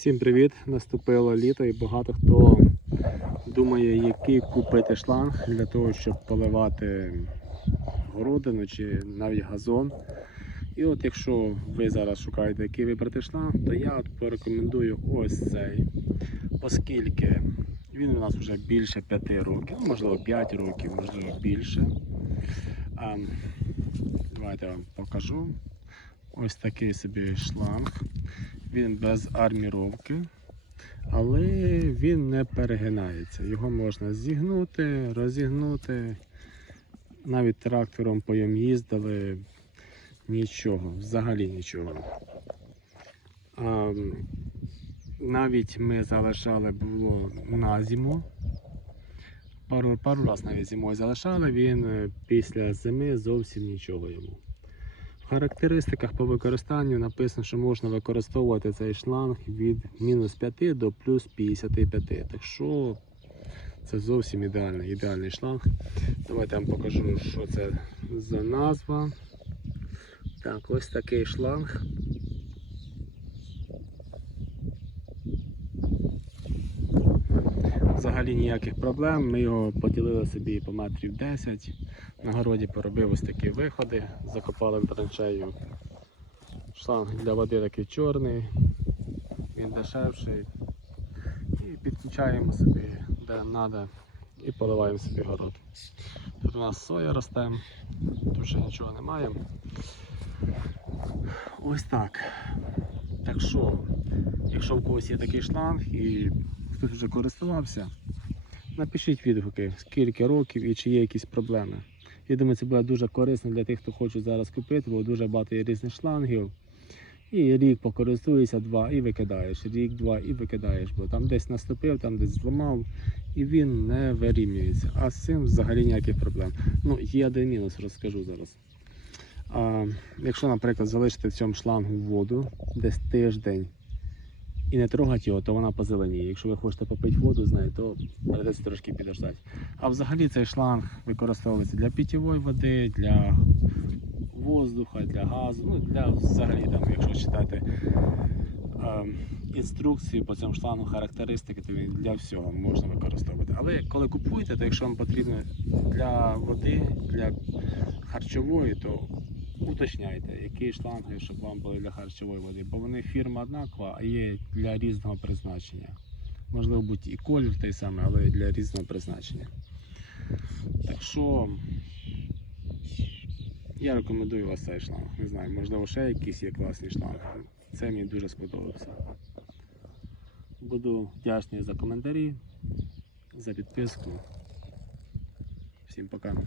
Всім привіт! Наступило літо і багато хто думає, який купити шланг для того, щоб поливати городину чи навіть газон. І от якщо ви зараз шукаєте, який вибрати шланг, то я от порекомендую ось цей, оскільки він у нас вже більше 5 років, ну, можливо 5 років, можливо більше. А, давайте я вам покажу. Ось такий собі шланг. Він без арміровки, але він не перегинається. Його можна зігнути, розігнути. Навіть трактором по ньому їздили. Нічого, взагалі нічого. А, навіть ми залишали було на зиму. Пару, пару раз навіть зимою залишали, він е, після зими зовсім нічого йому. Характеристиках по використанню написано, що можна використовувати цей шланг від мінус 5 до плюс 55. Так що це зовсім ідеальний, ідеальний шланг. Давайте я вам покажу, що це за назва. Так, ось такий шланг. Взагалі ніяких проблем. Ми його поділили собі по метрів 10. На городі поробив ось такі виходи, закопали в траншею. Шланг для води такий чорний, він дешевший. І підключаємо собі де треба і поливаємо собі город. Тут у нас соя росте, тут ще нічого немає. Ось так. Так що, якщо в когось є такий шланг і хтось вже користувався, напишіть відгуки, скільки років і чи є якісь проблеми. Я думаю, це буде дуже корисно для тих, хто хоче зараз купити, бо дуже багато є різних шлангів. І рік покористуєшся, два і викидаєш, рік, два і викидаєш, бо там десь наступив, там десь зламав, і він не вирівнюється. А з цим взагалі ніяких проблем. Ну, є один мінус, розкажу зараз. А, якщо, наприклад, залишити в цьому шлангу воду десь тиждень і не трогати його, то вона позеленіє. Якщо ви хочете попити воду з нею, то придеться трошки підождати. А взагалі цей шланг використовується для питьової води, для воздуха, для газу, ну для взагалі, там, якщо читати е, інструкції по цьому шлангу, характеристики, то для всього можна використовувати. Але коли купуєте, то якщо вам потрібно для води, для харчової, то уточняйте, які шланги, щоб вам були для харчової води, бо вони фірма однакова, а є для різного призначення. Можливо, бути і колір той самий, але і для різного призначення. Так що я рекомендую вас цей шланг. Не знаю, можливо, ще якісь є класні шланги. Це мені дуже сподобався. Буду вдячний за коментарі, за підписку. Всім пока.